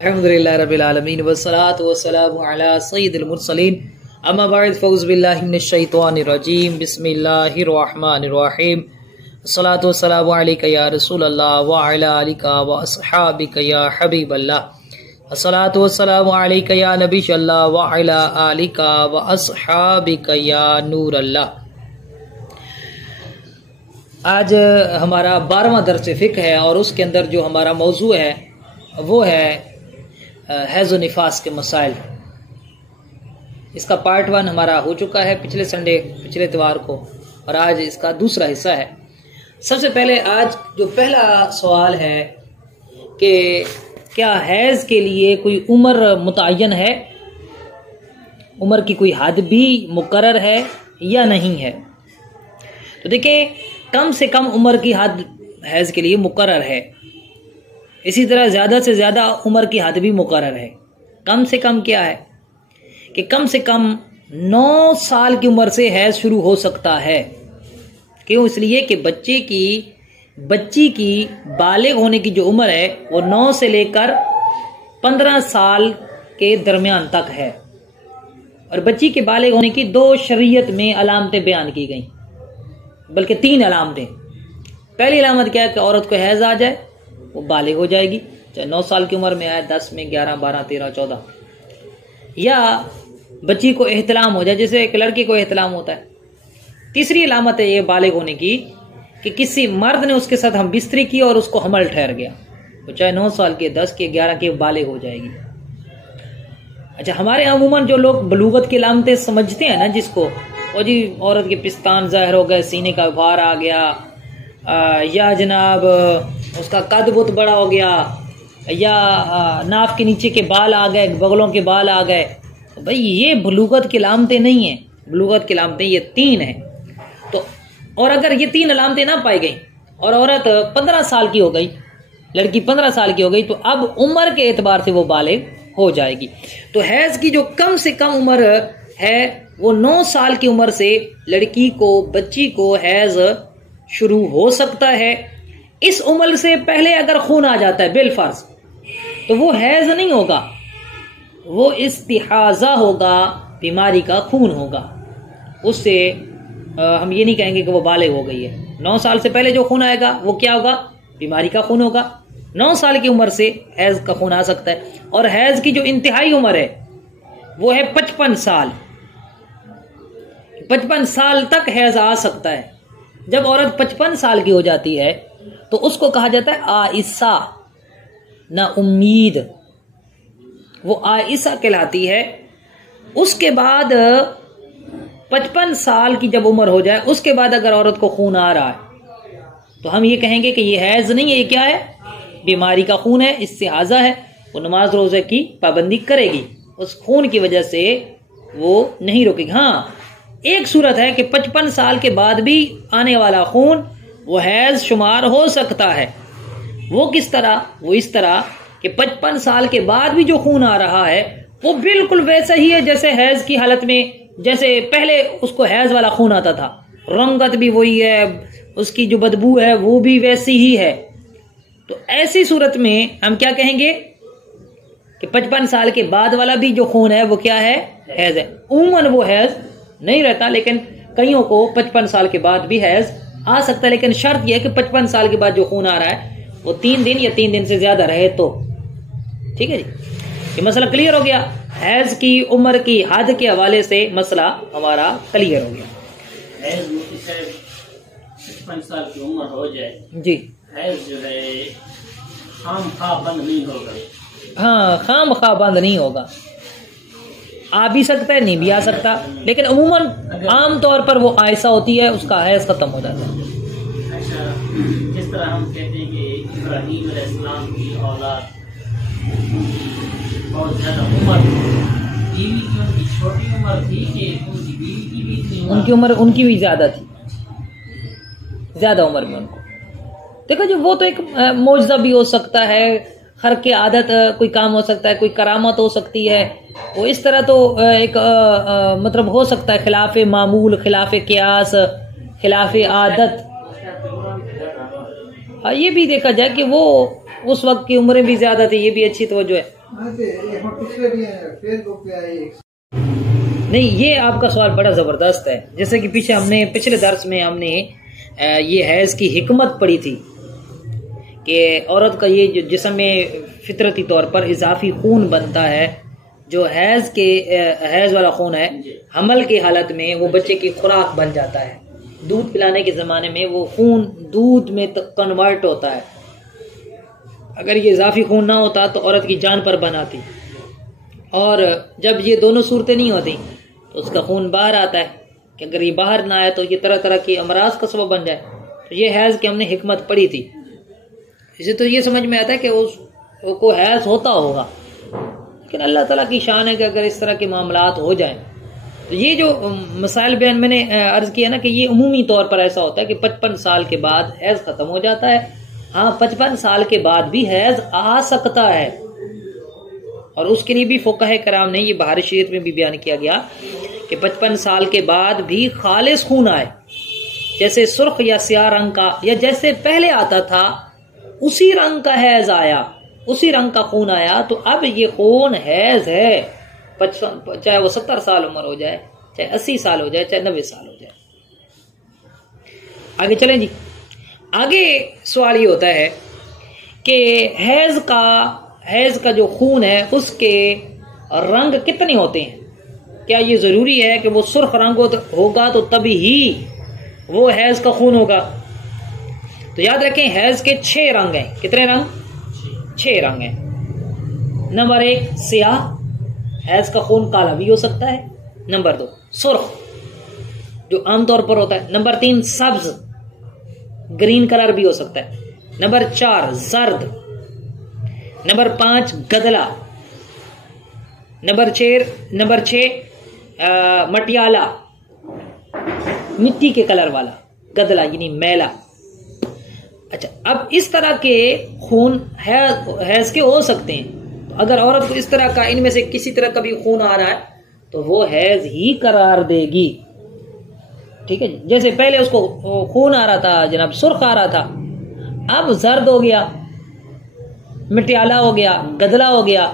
अल्हम्दुलिल्लाहि रब्बिल आलमीन वस्सलातु वस्सलामु अला सय्यिदिल मुरसलीन अम्मा बअद फ़ऊज़ु बिल्लाहि मिनश शैतानिर रजीम बिस्मिल्लाहिर रहमानिर रहीम अस्सलातु वस्सलामु अलैका या रसूलल्लाह व अला आलिका व अस्हाबिका या हबीबल्लाह अस्सलातु वस्सलामु अलैका या नबियल्लाह व अला आलिका व अस्हाबिका या नूरल्लाह। आज हमारा 12वां दर्स फ़िक़्ह है और उसके अंदर जो हमारा मौजू है वो है हैज़ व निफास के मसाइल। इसका पार्ट 1 हमारा हो चुका है पिछले इतवार को और आज इसका दूसरा हिस्सा है। सबसे पहले आज जो पहला सवाल है कि क्या हैज़ के लिए कोई उम्र मुतय्यन है, उम्र की कोई हद भी मुकर्रर है या नहीं है। तो देखिए, कम से कम उम्र की हद हैज़ के लिए मुकर्रर है, इसी तरह ज़्यादा से ज़्यादा उम्र की हद भी मुकर्रर है। कम से कम क्या है कि कम से कम 9 साल की उम्र से हैज़ शुरू हो सकता है। क्यों? इसलिए कि बच्ची की बालिग होने की जो उम्र है वो 9 से लेकर 15 साल के दरमियान तक है। और बच्ची के बालिग होने की 2 शरीयत में अलामतें बयान की गई, बल्कि 3 अलामतें। पहली अलामत क्या है कि औरत को हैज़ आ जाए, वो बालिग हो जाएगी, चाहे 9 साल की उम्र में आए, 10 में, 11, 12, 13, 14। या बच्ची को एहतलाम हो जाए, जैसे एक लड़की को एहतलाम होता है। तीसरी अलामत है ये बालिग होने की कि किसी मर्द ने उसके साथ हम बिस्तरी की और उसको हमल ठहर गया, वो चाहे 9 साल के, 10 के, 11 के, बालिग हो जाएगी। अच्छा, हमारे यहाँ अमूमन जो लोग बलूगत की अलामतें समझते हैं ना, जिसको वो जी औरत के पिस्तान ज़ाहिर हो गए, सीने का भार आ गया, या जनाब उसका कद बहुत बड़ा हो गया, या नाक के नीचे के बाल आ गए, बगलों के बाल आ गए, तो भाई ये बलूगत की अलामतें नहीं हैं। बलूगत की अलामतें ये 3 हैं। तो और अगर ये 3 अलामतें ना पाई गई और औरत 15 साल की हो गई, लड़की 15 साल की हो गई, तो अब उम्र के एतबार से वो बालिग हो जाएगी। तो हैज़ की जो कम से कम उम्र है वो 9 साल की उम्र से बच्ची को हैज़ शुरू हो सकता है। इस उम्र से पहले अगर खून आ जाता है बिलफर्ज, तो वो हैज़ नहीं होगा, वो इस्तिहाज़ा होगा, बीमारी का खून होगा। उससे हम ये नहीं कहेंगे कि वो बालिग हो गई है। 9 साल से पहले जो खून आएगा वो क्या होगा? बीमारी का खून होगा। 9 साल की उम्र से हैज़ का खून आ सकता है। और हैज़ की जो इंतहाई उम्र है वो है 55 साल। 55 साल तक हैज़ आ सकता है। जब औरत 55 साल की हो जाती है तो उसको कहा जाता है आइसा, ना उम्मीद, वो आइसा कहलाती है। उसके बाद 55 साल की जब उम्र हो जाए, उसके बाद अगर औरत को खून आ रहा है तो हम ये कहेंगे कि ये हैज़ नहीं है, ये क्या है? बीमारी का खून है, इस्तिहाज़ा है। वो नमाज रोजे की पाबंदी करेगी, उस खून की वजह से वो नहीं रोकेगी। हाँ, एक सूरत है कि 55 साल के बाद भी आने वाला खून वो हैज़ शुमार हो सकता है। वो किस तरह? वो इस तरह कि 55 साल के बाद भी जो खून आ रहा है वो बिल्कुल वैसा ही है जैसे हैज़ की हालत में, जैसे पहले उसको हैज़ वाला खून आता था। रंगत भी वही है, उसकी जो बदबू है वो भी वैसी ही है। तो ऐसी सूरत में हम क्या कहेंगे कि 55 साल के बाद वाला भी जो खून है वो क्या है? हैज़ है। उम्मन वो हैज़ नहीं रहता, लेकिन कईयों को 55 साल के बाद भी हैज़ आ सकता है। लेकिन शर्त यह है कि 55 साल के बाद जो खून आ रहा है वो 3 दिन या 3 दिन से ज्यादा रहे तो। ठीक है जी, ये मसला क्लियर हो गया। हैज़ की उम्र की हद के हवाले से मसला हमारा क्लियर हो गया। 55 साल की उम्र हो जाए जी, हैज़ जो है खामखा बंद नहीं होगा। हाँ, खामखा बंद नहीं होगा, आ भी सकता है, नहीं भी आ सकता, लेकिन अमूमन आम तौर पर वो आयसा होती है, उसका हैज़ खत्म हो जाता है। अच्छा, जिस तरह हम कहते हैं कि इब्राहीम अलैहिस्सलाम की औलाद बहुत ज्यादा उम्र, बीवी की उनकी छोटी उम्र थी कि उनकी बीवी की भी थी? उनकी उम्र उनकी भी ज्यादा थी, ज्यादा उम्र में उनको। देखो जी, वो तो एक मौजज़ा भी हो सकता है, हर के आदत कोई काम हो सकता है, कोई करामत हो सकती है। वो इस तरह तो एक मतलब हो सकता है खिलाफ मामूल, खिलाफ कियास, खिलाफ आदत। ये भी देखा जाए कि वो उस वक्त की उम्रें भी ज्यादा थी, ये भी अच्छी तवज्जो है। नहीं, ये आपका सवाल बड़ा जबरदस्त है। जैसे कि पीछे हमने पिछले दर्स में हमने ये हैज की हिकमत पढ़ी थी कि औरत का ये जो जिस्म में फितरती तौर पर इजाफी खून बनता है, जो हैज वाला खून है, हमल की हालत में वो बच्चे की खुराक बन जाता है। दूध पिलाने के ज़माने में वो खून दूध में कन्वर्ट होता है। अगर ये इजाफी खून ना होता तो औरत की जान पर बनाती, और जब ये दोनों सूरतें नहीं होती तो उसका खून बाहर आता है कि अगर ये बाहर ना आए तो ये तरह तरह की अमराज का सबब बन जाए। तो ये हैज़ की हमने हिकमत पढ़ी थी। इसे तो ये समझ में आता है कि उसको हैज़ होता होगा, लेकिन अल्लाह ताला की शान है कि अगर इस तरह के मामलात हो जाएं तो ये जो मसाइल बयान मैंने अर्ज किया ना कि ये उमूमी तौर पर ऐसा होता है कि 55 साल के बाद हैज़ ख़त्म हो जाता है। हाँ, 55 साल के बाद भी हैज़ आ सकता है, और उसके लिए भी फुक़हा कराम ने ये बहार शरीयत में भी बयान किया गया कि 55 साल के बाद भी खालिस खून आए, जैसे सुर्ख या स्याह रंग का, या जैसे पहले आता था उसी रंग का हैज़ आया, उसी रंग का खून आया, तो अब ये खून हैज़ है। 55, चाहे वो 70 साल उम्र हो जाए, चाहे 80 साल हो जाए, चाहे 90 साल हो जाए। आगे चलें जी। आगे सवाल ये होता है कि हैज़ का जो खून है उसके रंग कितने होते हैं? क्या ये जरूरी है कि वो सुर्ख रंग होगा तो तभी ही वो हैज़ का खून होगा? तो याद रखें, हैज़ के 6 रंग हैं। कितने रंग? 6 रंग हैं। नंबर 1 स्याह, हैज़ का खून काला भी हो सकता है। नंबर 2 सुर्ख, जो आमतौर पर होता है। नंबर 3 सब्ज, ग्रीन कलर भी हो सकता है। नंबर 4 जर्द। नंबर 5 गदला। नंबर 6 मटियाला, मिट्टी के कलर वाला गदला यानी मैला। अच्छा, अब इस तरह के खून हैज़ के हो सकते हैं। तो अगर औरत को इस तरह का, इनमें से किसी तरह का भी खून आ रहा है तो वो हैज़ ही करार देगी। ठीक है, जैसे पहले उसको खून आ रहा था जनाब, सुर्ख आ रहा था, अब जर्द हो गया, मटियाला हो गया, गदला हो गया,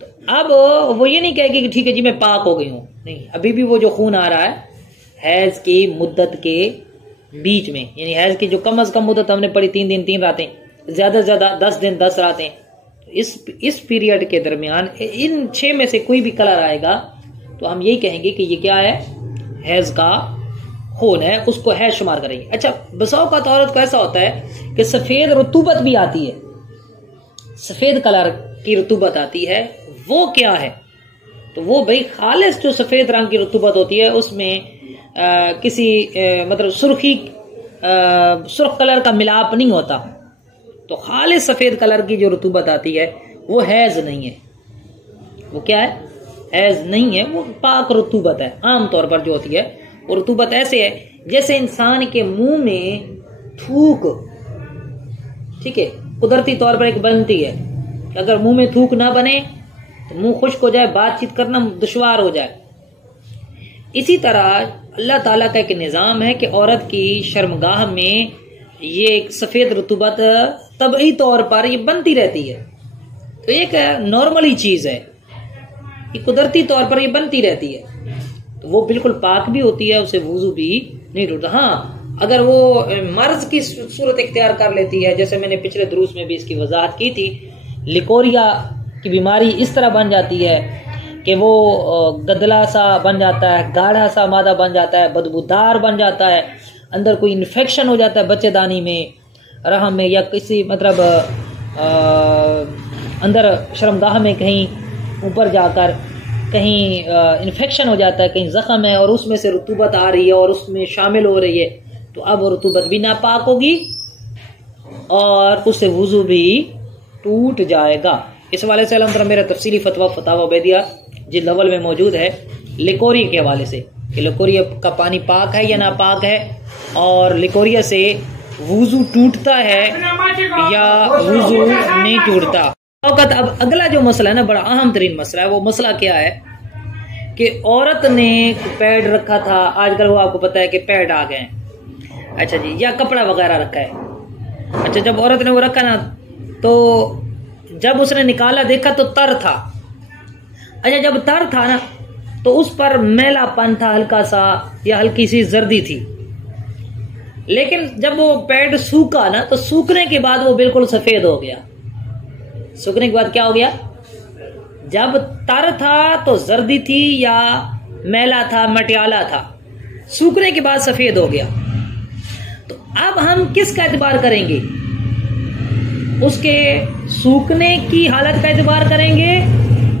तो अब वो ये नहीं कहेगी कि ठीक है जी मैं पाक हो गई हूं। नहीं, अभी भी वो जो खून आ रहा है हैज़ की मुद्दत के बीच में, यानी हैज़ की जो कम से कम मुद्दत हमने पढ़ी 3 दिन 3 रातें, ज्यादा से ज्यादा 10 दिन 10 रातें, इस पीरियड के दरमियान इन 6 में से कोई भी कलर आएगा तो हम यही कहेंगे कि ये क्या है, हैज़ का खून है, उसको हैज़ शुमार करेंगे। अच्छा, बसाओ का औरत को ऐसा होता है कि सफेद रुतूबत भी आती है, सफेद कलर की रुतूबत आती है, वो क्या है? तो वो भाई खालिस जो सफेद रंग की रुतूबत होती है उसमें किसी मतलब सुर्ख कलर का मिलाप नहीं होता, तो खालिस सफेद कलर की जो रुतूबत आती है वो हैज़ नहीं है। वो क्या है? हैज़ नहीं है, वो पाक रुतूबत है। आमतौर पर जो होती है वो रुतूबत ऐसे है जैसे इंसान के मुंह में थूक, ठीक है, कुदरती तौर पर एक बनती है। अगर मुंह में थूक ना बने तो मुंह खुश्क हो जाए, बातचीत करना दुश्वार हो जाए। इसी तरह अल्लाह ताला का एक निज़ाम है कि औरत की शर्मगाह में ये एक सफ़ेद रुतूबत तबई तौर पर ये बनती रहती है। तो एक नॉर्मल ही चीज़ है, ये कुदरती तौर पर ये बनती रहती है, तो वो बिल्कुल पाक भी होती है, उसे वुज़ू भी नहीं टूटता। हाँ, अगर वो मर्ज की सूरत इख्तियार कर लेती है, जैसे मैंने पिछले दुरूस में भी इसकी वजाहत की थी, लिकोरिया की बीमारी इस तरह बन जाती है कि वो गदला सा बन जाता है, गाढ़ा सा मादा बन जाता है, बदबूदार बन जाता है, अंदर कोई इन्फेक्शन हो जाता है बच्चेदानी में, रहम में, या किसी मतलब अंदर शर्मगाह में कहीं ऊपर जाकर कहीं इन्फेक्शन हो जाता है, कहीं ज़ख़म है और उसमें से रुतूबत आ रही है और उसमें शामिल हो रही है, तो अब वो रुतूबत भी नापाक होगी और उससे वुज़ू भी टूट जाएगा। इस हवाले से अलहम्दुलिल्लाह मेरा तफसीली फतवा उबैदिया जिल्द अव्वल में मौजूद है लिकोरिया के हवाले से कि लिकोरिया का पानी पाक है या नापाक है, और लिकोरिया से वुज़ू टूटता है या वुज़ू नहीं टूटता। अब अगला जो मसला है ना, बड़ा अहम तरीन मसला है, वो मसला क्या है कि औरत ने पैड रखा था, आजकल वो आपको पता है कि पैड आ गए हैं, अच्छा जी, या कपड़ा वगैरह रखा है, अच्छा, जब औरत ने वो रखा ना, तो जब उसने निकाला देखा तो तर था। अच्छा, जब तर था ना तो उस पर मैलापन था हल्का सा, या हल्की सी जर्दी थी। लेकिन जब वो पैड सूखा ना, तो सूखने के बाद वो बिल्कुल सफेद हो गया। सूखने के बाद क्या हो गया? जब तर था तो जर्दी थी या मैला था, मटियाला था, सूखने के बाद सफेद हो गया। तो अब हम किसका एतबार करेंगे? उसके सूखने की हालत का एतबार करेंगे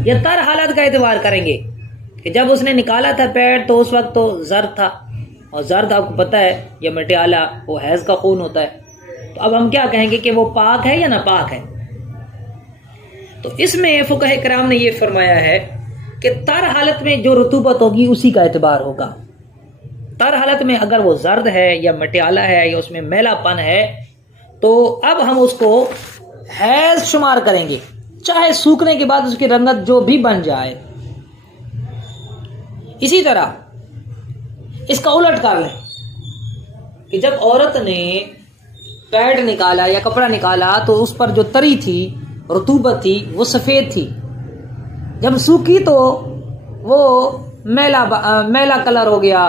या तर हालत का एतबार करेंगे? कि जब उसने निकाला था पैड तो उस वक्त तो जर्द था, और जर्द आपको पता है या मटियाला वो हैज का खून होता है। तो अब हम क्या कहेंगे कि वो पाक है या नापाक है? तो इसमें फुक़हा किराम ने ये फरमाया है कि तर हालत में जो रुतूबत होगी उसी का एतबार होगा। तर हालत में अगर वो जर्द है या मटियाला है या उसमें मैलापन है, तो अब हम उसको हैज शुमार करेंगे, चाहे सूखने के बाद उसकी रंगत जो भी बन जाए। इसी तरह इसका उलट कर लें कि जब औरत ने पैड निकाला या कपड़ा निकाला तो उस पर जो तरी थी, रुतूबत थी, वो सफेद थी। जब सूखी तो वो मैला कलर हो गया,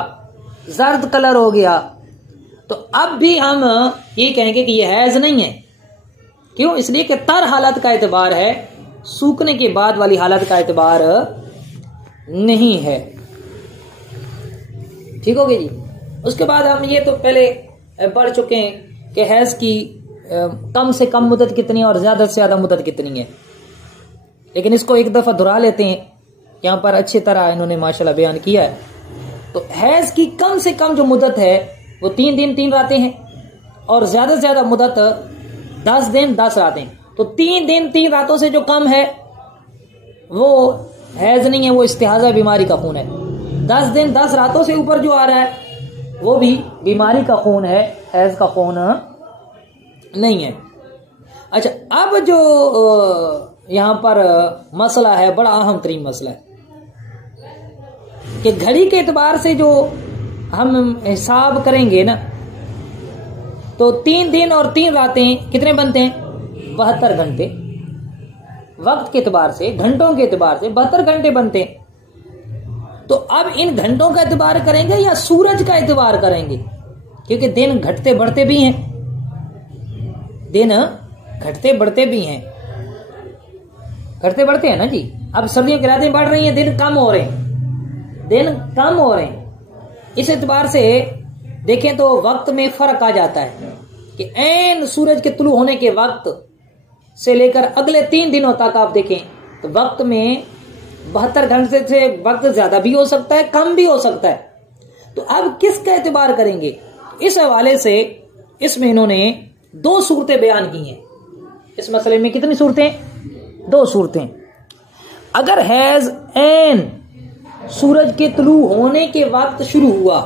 जर्द कलर हो गया। तो अब भी हम ये कहेंगे कि ये हैज नहीं है। क्यों? इसलिए कि तर हालत का एतबार है, सूखने के बाद वाली हालत का एतबार नहीं है। ठीक हो गई जी। उसके बाद हम ये तो पहले पढ़ चुके हैं कि हैज की कम से कम मुद्दत कितनी है और ज्यादा से ज्यादा मुद्दत कितनी है, लेकिन इसको एक दफा दोहरा लेते हैं। यहाँ पर अच्छी तरह इन्होंने माशाल्लाह बयान किया है। तो हैज की कम से कम जो मुद्दत है वो 3 दिन 3 रातें हैं, और ज्यादा से ज्यादा मुद्दत 10 दिन 10 रातें। तो 3 दिन 3 रातों से जो कम है वो हैज नहीं है, वो इस्तिहाजा बीमारी का खून है। 10 दिन 10 रातों से ऊपर जो आ रहा है वो भी बीमारी का खून है, हैज का खून नहीं है। अच्छा, अब जो यहाँ पर मसला है, बड़ा अहम तरीन मसला है कि घड़ी के एतबार से जो हम हिसाब करेंगे ना, तो 3 दिन और 3 रातें कितने बनते हैं? 72 घंटे। वक्त के एतबार से, घंटों के एतबार से 72 घंटे बनते हैं। तो अब इन घंटों का एतबार करेंगे या सूरज का एतबार करेंगे? क्योंकि दिन घटते बढ़ते भी हैं, दिन घटते बढ़ते भी हैं, घटते बढ़ते हैं ना जी। अब सर्दियों की रातें बढ़ रही हैं, दिन कम हो रहे हैं, दिन कम हो रहे हैं। इस एतबार से देखें तो वक्त में फर्क आ जाता है कि ऐन सूरज के तुलू होने के वक्त से लेकर अगले 3 दिनों तक आप देखें तो वक्त में 72 घंटे से वक्त ज्यादा भी हो सकता है, कम भी हो सकता है। तो अब किसका एतबार करेंगे? इस हवाले से इसमें इन्होंने 2 सूरतें बयान की हैं। इस मसले में कितनी सूरतें? 2 सूरतें। अगर हैज ऐन सूरज के तुलू होने के वक्त शुरू हुआ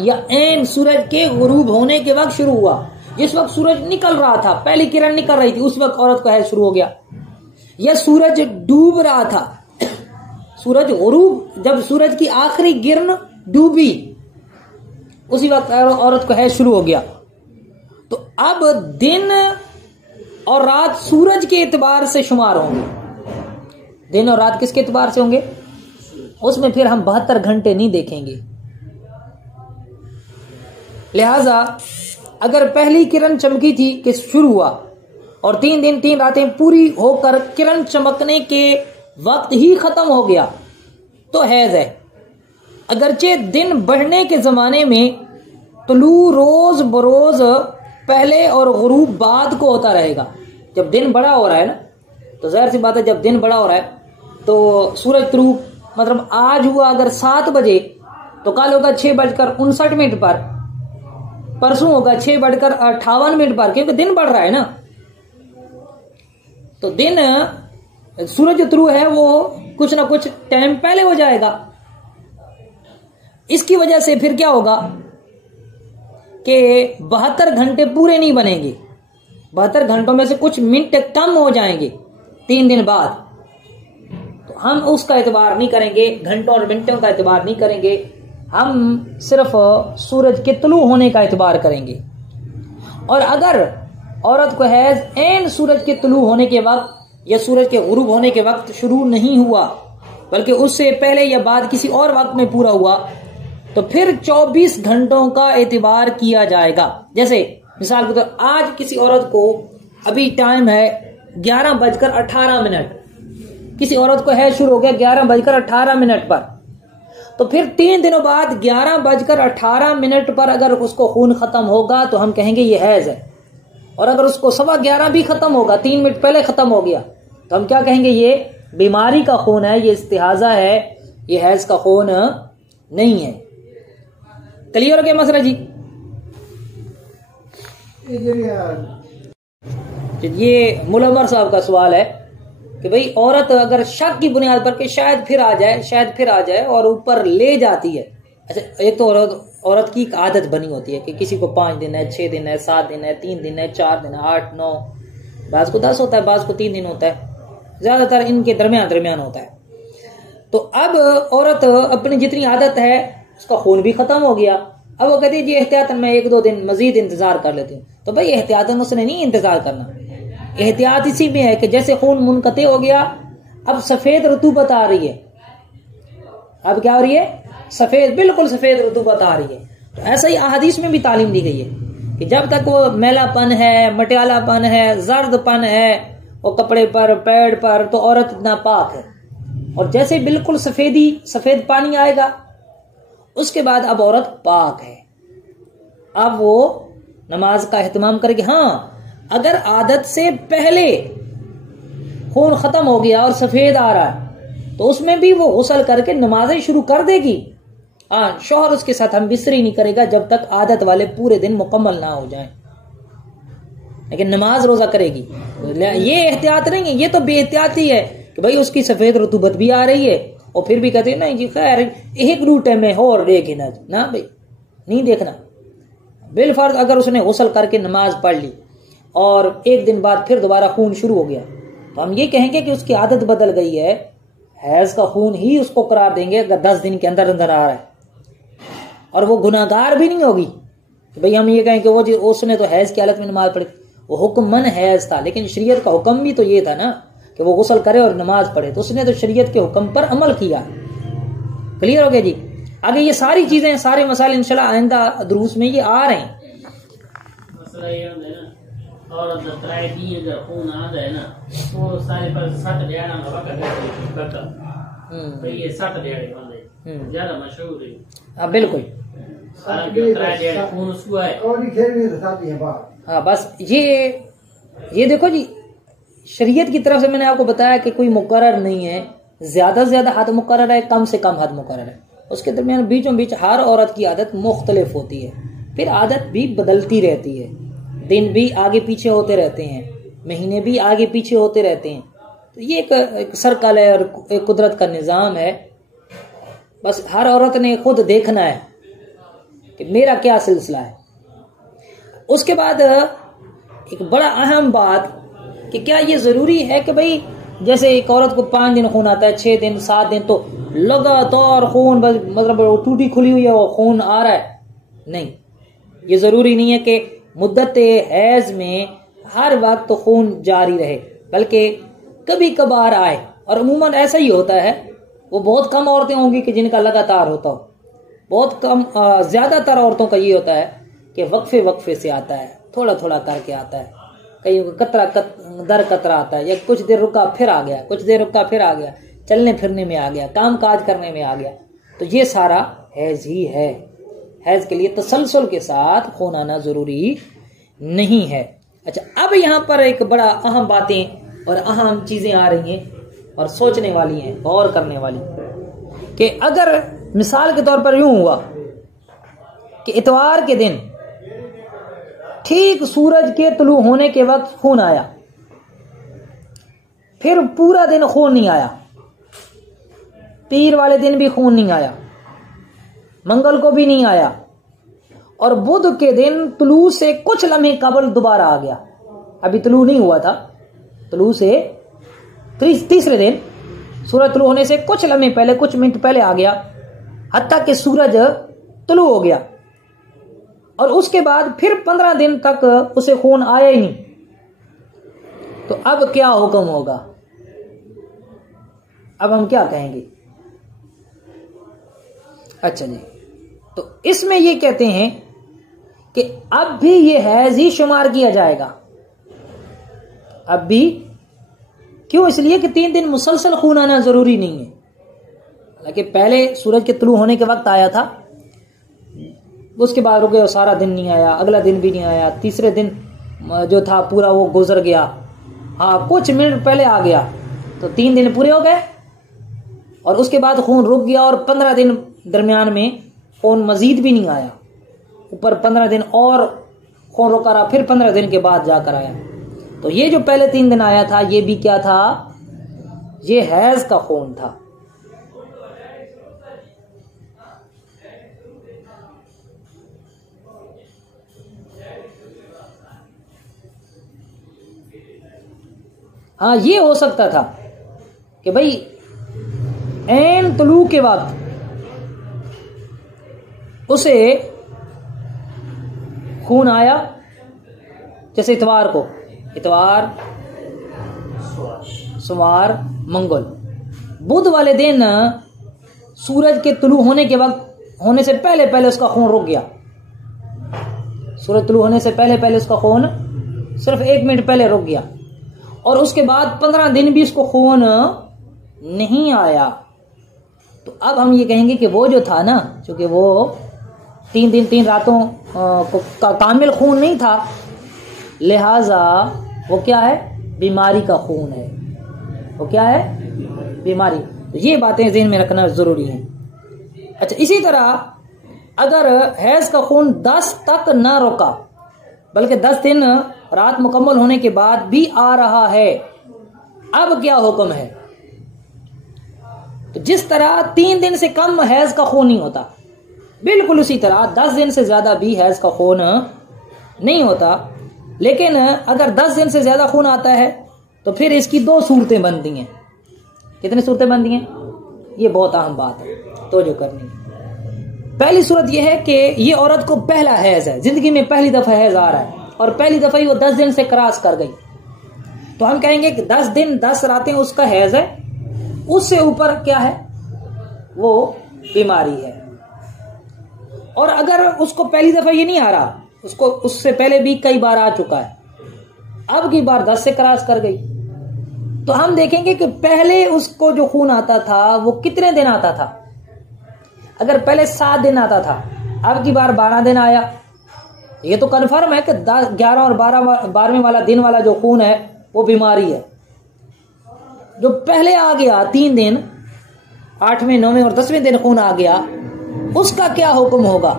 या ऐन सूरज के गुरूब होने के वक्त शुरू हुआ, जिस वक्त सूरज निकल रहा था, पहली किरण निकल रही थी, उस वक्त औरत को हैज शुरू हो गया, या सूरज डूब रहा था, सूरज गुरूब, जब सूरज की आखिरी किरण डूबी उसी वक्त औरत को हैज शुरू हो गया। तो अब दिन और रात सूरज के एतबार से शुमार होंगे। दिन और रात किसके एतबार से होंगे? उसमें फिर हम 72 घंटे नहीं देखेंगे। लिहाजा अगर पहली किरण चमकी थी कि शुरू हुआ और 3 दिन 3 रातें पूरी होकर किरण चमकने के वक्त ही खत्म हो गया तो हैज है। अगरचे दिन बढ़ने के जमाने में तुलू रोज बरोज पहले और गुरूब बाद को होता रहेगा। जब दिन बड़ा हो रहा है ना, तो जाहिर सी बात है जब दिन बड़ा हो रहा है तो सूरज तुलू मतलब आज हुआ अगर 7 बजे तो कल होगा 6:59 पर, परसों होगा 6:58 पर, क्योंकि दिन बढ़ रहा है ना। तो दिन सूरज जो तुलू है वो कुछ ना कुछ टाइम पहले हो जाएगा। इसकी वजह से फिर क्या होगा कि 72 घंटे पूरे नहीं बनेंगे, 72 घंटों में से कुछ मिनट कम हो जाएंगे 3 दिन बाद। तो हम उसका एतबार नहीं करेंगे, घंटों और मिनटों का एतबार नहीं करेंगे, हम सिर्फ सूरज के तुलू होने का एतबार करेंगे। और अगर औरत को हैज एन सूरज के तुलू होने के वक्त या सूरज के गुरूब होने के वक्त शुरू नहीं हुआ, बल्कि उससे पहले या बाद किसी और वक्त में पूरा हुआ, तो फिर 24 घंटों का एतबार किया जाएगा। जैसे मिसाल के तौर आज किसी औरत को अभी टाइम है 11:18, किसी औरत को है शुरू हो गया 11:18 पर, तो फिर 3 दिनों बाद 11:18 पर अगर उसको खून खत्म होगा तो हम कहेंगे ये हैज है। और अगर उसको 11:15 भी खत्म होगा, 3 मिनट पहले खत्म हो गया, तो हम क्या कहेंगे ये बीमारी का खून है, ये इस्तिहाजा है, ये हैज का खून नहीं है। क्लियर हो गया मसला जी? ये मुल्ला उमर साहब का सवाल है कि भाई औरत अगर शक की बुनियाद पर कि शायद फिर आ जाए और ऊपर ले जाती है। अच्छा, एक तो औरत की एक आदत बनी होती है कि किसी को 5 दिन है, 6 दिन है, 7 दिन है, 3 दिन है, 4 दिन है, 8, 9, बाज को 10 होता है, बाज को 3 दिन होता है, ज्यादातर इनके दरमियान होता है। तो अब औरत अपनी जितनी आदत है उसका खून भी खत्म हो गया, अब वो कहती है जी एहतियातन मैं 1-2 दिन मजीद इंतजार कर लेती हूँ। तो भाई एहतियातन उसने नहीं इंतजार करना, एहतियात इसी में है कि जैसे खून मुनक़ते हो गया, अब सफेद रतूबत आ रही है, अब क्या हो रही है? सफेद, बिल्कुल सफेद रतूबत आ रही है। तो ऐसा ही अहादीस में भी तालीम दी गई है कि जब तक वो मैलापन है, मटियालापन है, जर्दपन है वो कपड़े पर, पैड पर, तो औरत नापाक है। और जैसे बिल्कुल सफेद पानी आएगा उसके बाद अब औरत पाक है, अब वो नमाज का एहतमाम करेगी। हाँ, अगर आदत से पहले खून खत्म हो गया और सफेद आ रहा है तो उसमें भी वो गुस्ल करके नमाजें शुरू कर देगी। हाँ, शौहर उसके साथ हम बिस्तरी नहीं करेगा जब तक आदत वाले पूरे दिन मुकम्मल ना हो जाए, लेकिन नमाज रोजा करेगी। ये एहतियात नहीं है, ये तो बेएहतियाती है कि भाई उसकी सफेद रतूबत भी आ रही है और फिर भी कहते हैं नहीं जी खैर एक रूटे में हो और देखे ना भाई, नहीं देखना। बिलफर्ज अगर उसने गुस्ल करके नमाज पढ़ ली और 1 दिन बाद फिर दोबारा खून शुरू हो गया तो हम ये कहेंगे कि उसकी आदत बदल गई है, हैज का खून ही उसको करार देंगे अगर 10 दिन के अंदर अंदर आ रहा है। और वो गुनाहगार भी नहीं होगी कि भाई हम ये कहें कि वो जी उसने तो हैज की हालत में नमाज पढ़ी, वो हुक्मन हैज था, लेकिन शरीयत का हुक्म भी तो ये था ना कि वो गुस्ल करे और नमाज पढ़े, तो उसने तो शरीयत के हुक्म पर अमल किया। क्लियर हो गया जी? आगे ये सारी चीजें, सारे मसाले इंशाल्लाह आइंदा दुरूस में ये आ रहे हैं। मसला ये है ना, और दतराए दी अगर खून आ जाए ना तो सारे पर 7 डेढ़ का वक्त करता तो ये 7 डेढ़ वाले ज्यादा मशहूर है। हां बिल्कुल, खून उसको है और भी खेल में साथी है बात। हां बस ये देखो जी, शरीयत की तरफ से मैंने आपको बताया कि कोई मुकर्रर नहीं है, ज्यादा से ज्यादा हद मुकर्रर है, कम से कम हद मुकर्रर है। उसके दरमियान बीचों बीच हर औरत की आदत मुख्तलिफ होती है, फिर आदत भी बदलती रहती है, दिन भी आगे पीछे होते रहते हैं, महीने भी आगे पीछे होते रहते हैं। तो ये एक सर्कल है और एक कुदरत का निज़ाम है। बस हर औरत ने खुद देखना है कि मेरा क्या सिलसिला है। उसके बाद एक बड़ा अहम बात कि क्या ये ज़रूरी है कि भाई जैसे एक औरत को 5 दिन खून आता है, 6 दिन, 7 दिन तो लगातार खून, मतलब टूटी खुली हुई है वो खून आ रहा है? नहीं, ये ज़रूरी नहीं है कि मुद्दत हैज में हर वक्त तो खून जारी रहे, बल्कि कभी कभार आए। और अमूमन ऐसा ही होता है, वो बहुत कम औरतें होंगी कि जिनका लगातार होता हो, बहुत कम, ज़्यादातर औरतों का ये होता है कि वक्फे वक्फे से आता है, थोड़ा थोड़ा करके आता है, कहीं कतरा दर कतरा आता है, या कुछ देर रुका फिर आ गया, कुछ देर रुका फिर आ गया, चलने फिरने में आ गया, काम काज करने में आ गया। तो ये सारा हैज ही है। हैज के लिए तसलसल के साथ खून आना जरूरी नहीं है। अच्छा, अब यहाँ पर एक बड़ा अहम बातें और अहम चीजें आ रही हैं और सोचने वाली हैं, गौर करने वाली, कि अगर मिसाल के तौर पर यूं हुआ कि इतवार के दिन ठीक सूरज के तुलू होने के वक्त खून आया, फिर पूरा दिन खून नहीं आया, पीर वाले दिन भी खून नहीं आया, मंगल को भी नहीं आया, और बुध के दिन तुलू से कुछ लम्हे कबल दोबारा आ गया। अभी तुलू नहीं हुआ था, तुलू से तीसरे दिन सूरज तुलू होने से कुछ लम्हे पहले, कुछ मिनट पहले आ गया, हत्ता कि सूरज तुलू हो गया। और उसके बाद फिर 15 दिन तक उसे खून आया ही नहीं, तो अब क्या हुक्म होगा? अब हम क्या कहेंगे? अच्छा जी, तो इसमें ये कहते हैं कि अब भी ये हैज ही शुमार किया जाएगा। अब भी क्यों? इसलिए कि 3 दिन मुसलसल खून आना जरूरी नहीं है। हालांकि पहले सूरज के तुलू होने के वक्त आया था, उसके बाद रुके, सारा दिन नहीं आया, अगला दिन भी नहीं आया, तीसरे दिन जो था पूरा वो गुजर गया, हाँ कुछ मिनट पहले आ गया, तो 3 दिन पूरे हो गए। और उसके बाद खून रुक गया और 15 दिन दरमियान में खून मजीद भी नहीं आया, ऊपर 15 दिन और खून रुका रहा, फिर 15 दिन के बाद जाकर आया। तो ये जो पहले 3 दिन आया था, ये भी क्या था? ये हैज का खून था। हाँ, ये हो सकता था कि भाई ऐन तुलू के वक्त उसे खून आया, जैसे इतवार को, इतवार, सोमवार, मंगल, बुध वाले दिन सूरज के तुलू होने के वक्त होने से पहले पहले उसका खून रुक गया। सूरज तुलू होने से पहले पहले उसका खून सिर्फ 1 मिनट पहले रुक गया, और उसके बाद 15 दिन भी उसको खून नहीं आया। तो अब हम ये कहेंगे कि वो जो था ना, चूंकि वो 3 दिन 3 रातों का कामिल खून नहीं था, लिहाजा वो क्या है? बीमारी का खून है। वो क्या है? बीमारी। तो ये बातें ज़हन में रखना जरूरी है। अच्छा, इसी तरह अगर हैज का खून 10 तक ना रुका, बल्कि 10 दिन रात मुकम्मल होने के बाद भी आ रहा है, अब क्या हुक्म है? तो जिस तरह 3 दिन से कम हैज का खून नहीं होता, बिल्कुल उसी तरह 10 दिन से ज्यादा भी हैज का खून नहीं होता। लेकिन अगर 10 दिन से ज्यादा खून आता है तो फिर इसकी 2 सूरतें बनती हैं। कितनी सूरतें बनती हैं? ये बहुत अहम बात है, तो जो करनी है। पहली सूरत यह है कि ये औरत को पहला हैज है, जिंदगी में पहली दफा हैज आ रहा है, और पहली दफा ही वो 10 दिन से क्रॉस कर गई, तो हम कहेंगे कि 10 दिन 10 रातें उसका हैज है। उससे ऊपर क्या है? वो बीमारी है। और अगर उसको पहली दफा ये नहीं आ रहा, उसको उससे पहले भी कई बार आ चुका है, अब की बार 10 से क्रॉस कर गई, तो हम देखेंगे कि पहले उसको जो खून आता था वो कितने दिन आता था। अगर पहले 7 दिन आता था, अब की बार 12 दिन आया, ये तो कन्फर्म है कि 11 और 12वें वाला दिन वाला जो खून है वो बीमारी है। जो पहले आ गया 3 दिन, 8वें 9वें और 10वें दिन खून आ गया, उसका क्या हुक्म होगा?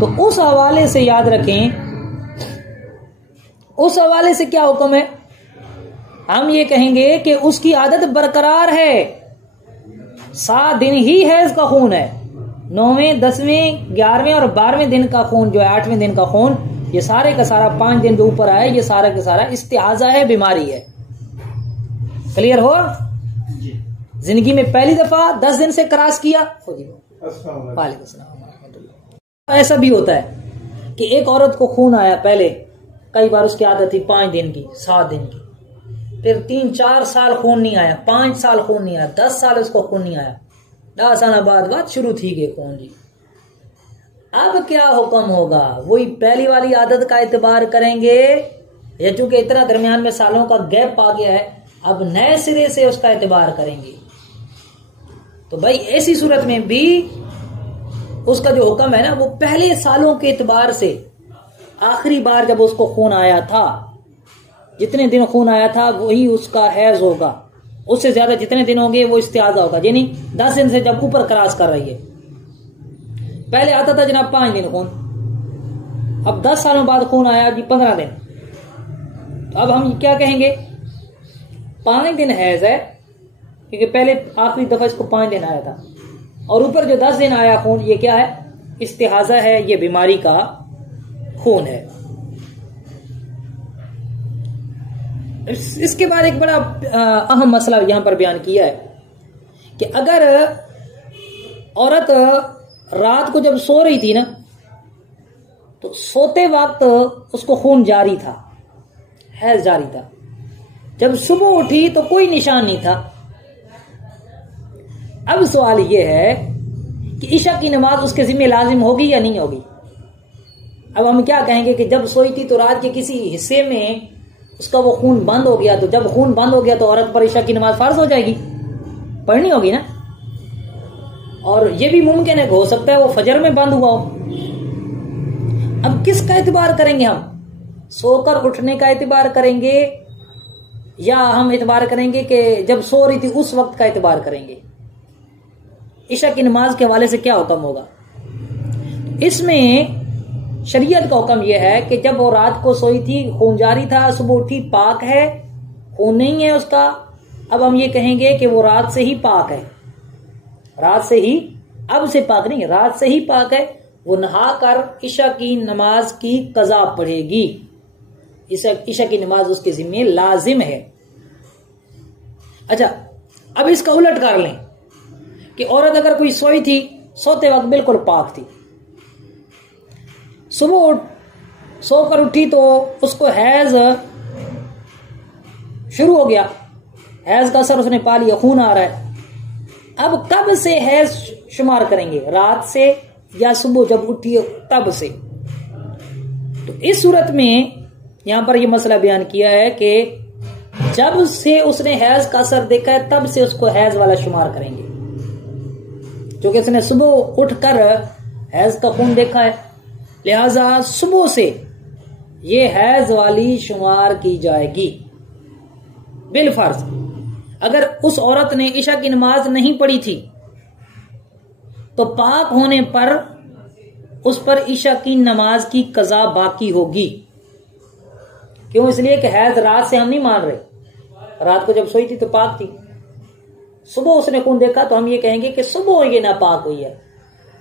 तो उस हवाले से याद रखें, उस हवाले से क्या हुक्म है? हम ये कहेंगे कि उसकी आदत बरकरार है, 7 दिन ही है इसका खून है। 9वें 10वें 11वें और 12वें दिन का खून जो है, 8वें दिन का खून, ये सारे का सारा 5 दिन जो ऊपर आया, ये सारा का सारा इस्तिहाजा है, बीमारी है। क्लियर हो? जिंदगी में पहली दफा 10 दिन से क्रॉस किया। वालेकुम सलाम। ऐसा भी होता है कि एक औरत को खून आया पहले, कई बार उसकी आदत थी 5 दिन की, 7 दिन की, फिर 3-4 साल खून नहीं आया, 5 साल खून नहीं आया, 10 साल उसको खून नहीं आया, 10 साल बाद बात शुरू थी गई खून जी। अब क्या हुक्म होगा? वही पहली वाली आदत का एतबार करेंगे, या चूंकि इतना दरमियान में सालों का गैप आ गया है, अब नए सिरे से उसका एतबार करेंगे। तो भाई ऐसी सूरत में भी उसका जो हुक्म है ना, वो पहले सालों के एतबार से आखिरी बार जब उसको खून आया था, जितने दिन खून आया था वही उसका हैज होगा। उससे ज्यादा जितने दिन होंगे वो इस्तिआजा होगा, यानी 10 दिन से जब ऊपर क्रॉस कर रही है। पहले आता था जनाब 5 दिन खून, अब 10 सालों बाद खून आया जी 15 दिन, तो अब हम क्या कहेंगे? 5 दिन हैज है, क्योंकि पहले आखिरी दफा इसको 5 दिन आया था, और ऊपर जो 10 दिन आया खून, ये क्या है? इस्तिहाजा है, ये बीमारी का खून है। इसके बाद एक बड़ा अहम मसला यहां पर बयान किया है कि अगर औरत रात को जब सो रही थी ना, तो सोते वक्त उसको खून जारी था, हैज जारी था। जब सुबह उठी तो कोई निशान नहीं था। अब सवाल यह है कि ईशा की नमाज उसके जिम्मे लाजिम होगी या नहीं होगी। अब हम क्या कहेंगे कि जब सोई थी तो रात के किसी हिस्से में उसका वो खून बंद हो गया, तो जब खून बंद हो गया तो औरत पर ईशा की नमाज फर्ज हो जाएगी, पढ़नी होगी ना। और ये भी मुमकिन है, हो सकता है वो फजर में बंद हुआ हो। अब किसका एतबार करेंगे हम, सोकर उठने का एतबार करेंगे या हम एतबार करेंगे कि जब सो रही थी उस वक्त का एतबार करेंगे। ईशा की नमाज के हवाले से क्या हुक्म होगा। इसमें शरीयत का हुक्म यह है कि जब वो रात को सोई थी, खून जारी था, सुबह उठी, पाक है, खून नहीं है उसका। अब हम ये कहेंगे कि वो रात से ही पाक है, रात से ही, अब से पाक नहीं, रात से ही पाक है। वो नहा कर ईशा की नमाज की कज़ा पढ़ेगी, ईशा की नमाज उसके जिम्मे लाजिम है। अच्छा, अब इसका उलट कर लें कि औरत अगर कोई सोई थी, सोते वक्त बिल्कुल पाक थी, सुबह सोकर उठी तो उसको हैज शुरू हो गया, हैज का असर उसने पा लिया, खून आ रहा है। अब कब से हैज शुमार करेंगे, रात से या सुबह जब उठी तब से। तो इस सूरत में यहां पर यह मसला बयान किया है कि जब से उसने हैज का असर देखा है तब से उसको हैज वाला शुमार करेंगे, क्योंकि उसने सुबह उठकर हैज का खून देखा है, लिहाजा सुबह से ये हैज वाली शुमार की जाएगी बिल फर्ज। अगर उस औरत ने ईशा की नमाज नहीं पढ़ी थी तो पाक होने पर उस पर ईशा की नमाज की कज़ा बाकी होगी। क्यों? इसलिए कि हैज रात से हम नहीं मान रहे, रात को जब सोई थी तो पाक थी, सुबह उसने खून देखा तो हम ये कहेंगे कि सुबह ये नापाक हुई है,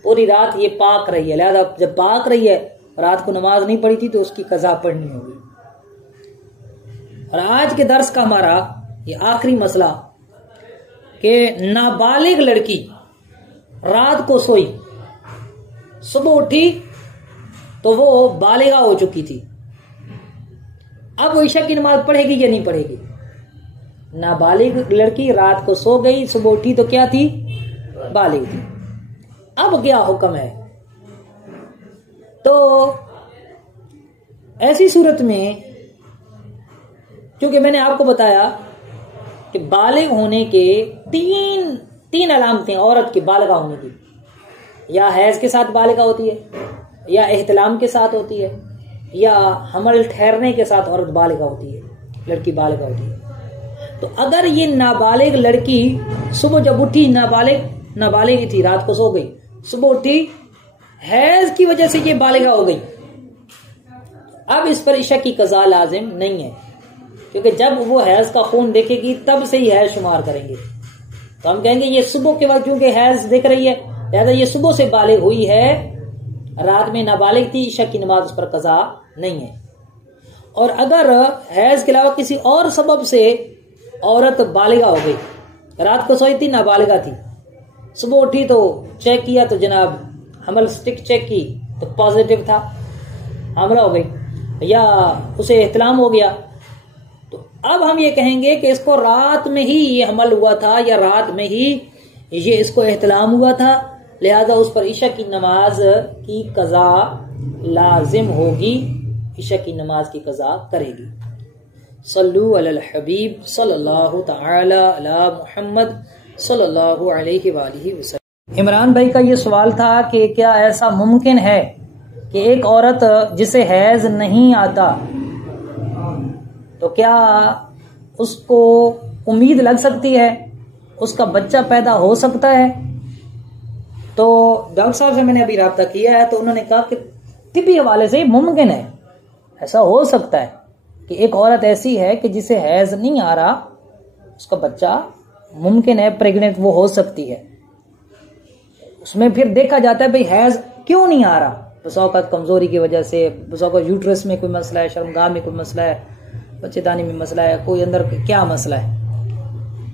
पूरी रात ये पाक रही है, लिहाजा जब पाक रही है, रात को नमाज नहीं पढ़ी थी तो उसकी कज़ा पढ़नी होगी। और आज के दर्स का हमारा ये आखिरी मसला कि नाबालिग लड़की रात को सोई, सुबह उठी तो वो बालिगा हो चुकी थी। अब वो ईशा की नमाज पढ़ेगी या नहीं पढ़ेगी? नाबालिग लड़की रात को सो गई, सुबह उठी तो क्या थी? बालिग थी। अब क्या हुक्म है? तो ऐसी सूरत में, क्योंकि मैंने आपको बताया कि बालिग होने के तीन अलामतें औरत की बालिगा होने की, या हैज के साथ बालिगा होती है, या एहतलाम के साथ होती है, या हमल ठहरने के साथ औरत बालिगा होती है, लड़की बालिगा होती है। तो अगर ये नाबालिग लड़की सुबह जब उठी, नाबालिग थी, रात को सो गई, सुबह उठी, हैज की वजह से ये बालिगा हो गई, अब इस पर ईशा की कज़ा लाजिम नहीं है, क्योंकि जब वो हैज का खून देखेगी तब से ही हैज शुमार करेंगे। तो हम कहेंगे ये सुबह के वक्त क्योंकि हैज देख रही है, लिहाजा ये सुबह से बालिग हुई है, रात में नाबालिग थी, ईशा की नमाज उस पर कज़ा नहीं है। और अगर हैज के अलावा किसी और सबब से औरत बालिगा हो गई, रात को सोई थी, नाबालिगा थी, सुबह उठी तो चेक किया तो जनाब हमल स्टिक चेक की तो पॉजिटिव था, हमला हो गई, या उसे एहतलाम हो गया, तो अब हम ये कहेंगे कि इसको रात में ही ये हमल हुआ था या रात में ही ये इसको एहतलाम हुआ था, लिहाजा उस पर ईशा की नमाज की कज़ा लाजिम होगी, ईशा की नमाज की कज़ा करेगी। सल्लु अलल हबीब सल्लल्लाहु तआला अला मुहम्मद सल्लल्लाहु अलैहि वालिहि वसल्लम। इमरान भाई का ये सवाल था कि क्या ऐसा मुमकिन है कि एक औरत जिसे हैज नहीं आता तो क्या उसको उम्मीद लग सकती है, उसका बच्चा पैदा हो सकता है? तो डॉक्टर साहब से मैंने अभी राब्ता किया है तो उन्होंने कहा कि तिब्बी हवाले से मुमकिन है, ऐसा हो सकता है कि एक औरत ऐसी है कि जिसे हैज नहीं आ रहा, उसका बच्चा मुमकिन है, प्रेग्नेंट वो हो सकती है। उसमें फिर देखा जाता है भाई हैज क्यों नहीं आ रहा, बसौकत कमजोरी की वजह से, बसौकत यूट्रस में कोई मसला है, शर्मगाह में कोई मसला है, बच्चेदानी में मसला है, कोई अंदर क्या मसला है।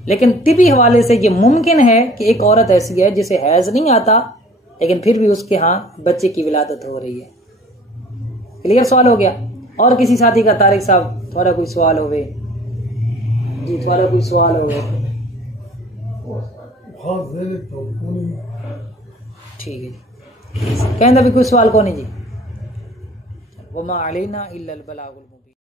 लेकिन तिबी हवाले से ये मुमकिन है कि एक औरत ऐसी है जिसे हैज नहीं आता लेकिन फिर भी उसके यहाँ बच्चे की विलादत हो रही है। क्लियर सवाल हो गया। और किसी साथी का तारिक साहब थोड़ा कोई सवाल होवे जी, थोड़ा कोई सवाल होवे ठीक है जी, कहना भी कोई सवाल कौन है जी। वमा अलैना इल्लल बलागुल मुबीन।